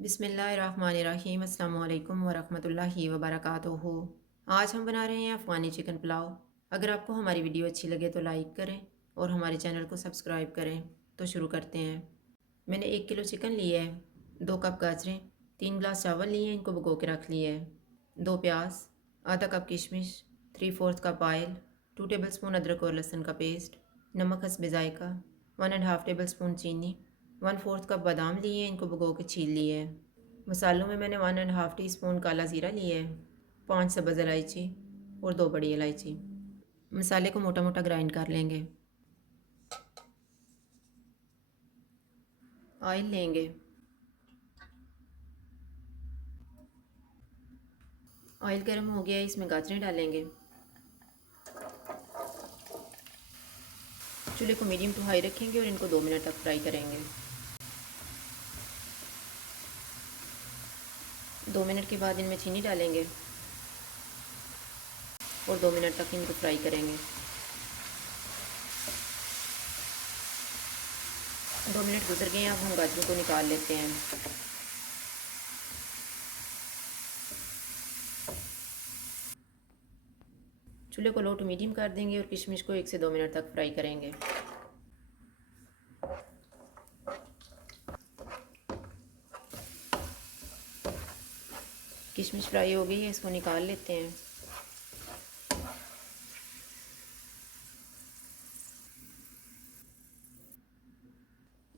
बिस्मिल्लाहिर्रहमानिर्रहीम अस्सलामु अलैकुम वरहमतुल्लाहि वबरकातुहू। आज हम बना रहे हैं अफ़गानी चिकन पुलाव। अगर आपको हमारी वीडियो अच्छी लगे तो लाइक करें और हमारे चैनल को सब्सक्राइब करें। तो शुरू करते हैं। मैंने 1 किलो चिकन लिया है, 2 कप गाजरें, 3 गिलास चावल लिए हैं, इनको भिगो के रख लिए है, 2 प्याज, आधा कप किशमिश, 3/4 कप ऑयल, 2 टेबल स्पून अदरक और लहसुन का पेस्ट, नमक हस्बे ज़ायका, 1.5 टेबल स्पून चीनी, 1/4 कप बादाम लिए हैं, इनको भिगो के छील लिए है। मसालों में मैंने 1.5 टीस्पून काला ज़ीरा लिया है, 5 सब्ज़ इलायची और 2 बड़ी इलायची। मसाले को मोटा मोटा ग्राइंड कर लेंगे। ऑयल लेंगे, ऑयल गर्म हो गया है, इसमें गाजरें डालेंगे। चूल्हे को मीडियम टू हाई रखेंगे और इनको 2 मिनट तक फ्राई करेंगे। 2 मिनट के बाद इनमें चीनी डालेंगे और 2 मिनट तक इनको फ्राई करेंगे। 2 मिनट गुजर गए हैं, अब हम गाजरों को निकाल लेते हैं। चूल्हे को लो टू मीडियम कर देंगे और किशमिश को 1 से 2 मिनट तक फ्राई करेंगे। किशमिश फ्राई हो गई है, इसको निकाल लेते हैं।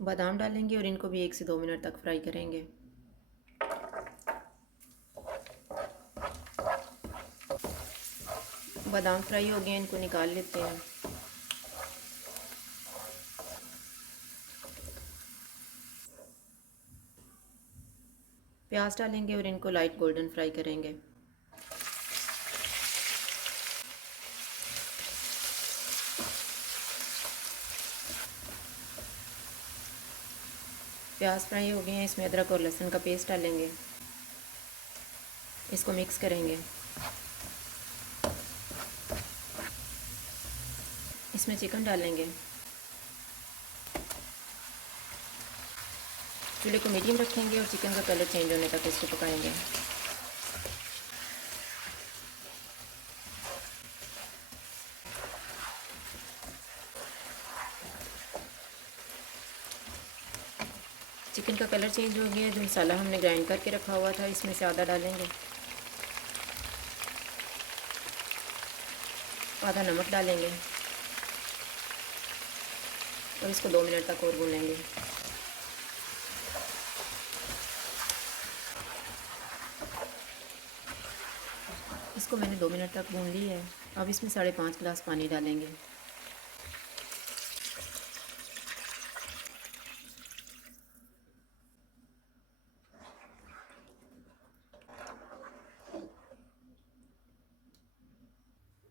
बादाम डालेंगे और इनको भी 1 से 2 मिनट तक फ्राई करेंगे। बादाम फ्राई हो गए हैं, इनको निकाल लेते हैं। प्याज डालेंगे और इनको लाइट गोल्डन फ्राई करेंगे। प्याज फ्राई हो गए हैं, इसमें अदरक और लहसुन का पेस्ट डालेंगे। इसको मिक्स करेंगे। इसमें चिकन डालेंगे। चूल्हे को मीडियम रखेंगे और चिकन का कलर चेंज होने तक इसको पकाएंगे। चिकन का कलर चेंज हो गया। जो मसाला हमने ग्राइंड करके रखा हुआ था इसमें से आधा डालेंगे, आधा नमक डालेंगे और इसको 2 मिनट तक और भूनेंगे। इसको मैंने 2 मिनट तक भून ली है। अब इसमें 5.5 गिलास पानी डालेंगे।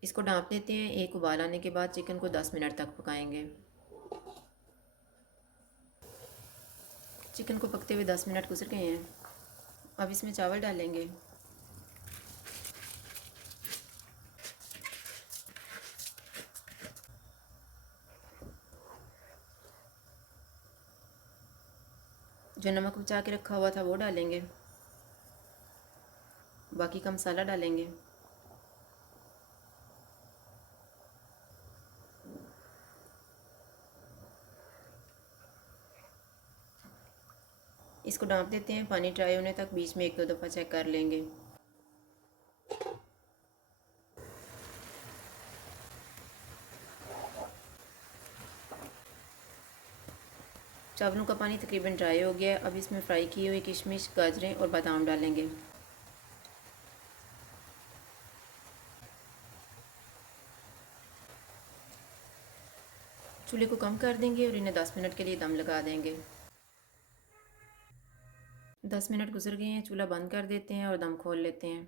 इसको ढाँप देते हैं। एक उबाल आने के बाद चिकन को 10 मिनट तक पकाएंगे। चिकन को पकते हुए 10 मिनट गुजर गए हैं। अब इसमें चावल डालेंगे। जो नमक बचा के रखा हुआ था वो डालेंगे। बाकी का मसाला डालेंगे। इसको ढाँप देते हैं। पानी ड्राई होने तक बीच में 1-2 दफ़ा चेक कर लेंगे। चावलों का पानी तकरीबन ड्राई हो गया है। अब इसमें फ्राई की हुई किशमिश, गाजरें और बादाम डालेंगे। चूल्हे को कम कर देंगे और इन्हें 10 मिनट के लिए दम लगा देंगे। 10 मिनट गुजर गए हैं। चूल्हा बंद कर देते हैं और दम खोल लेते हैं।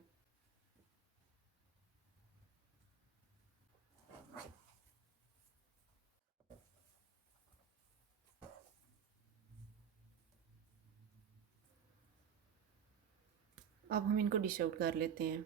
अब हम इनको डिश आउट कर लेते हैं।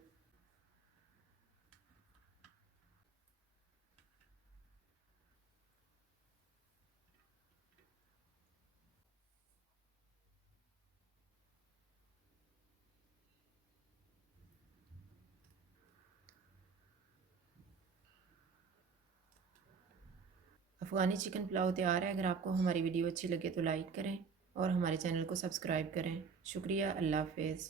अफ़गानी चिकन पुलाव तैयार है। अगर आपको हमारी वीडियो अच्छी लगे तो लाइक करें और हमारे चैनल को सब्सक्राइब करें। शुक्रिया। अल्लाह हाफ़िज़।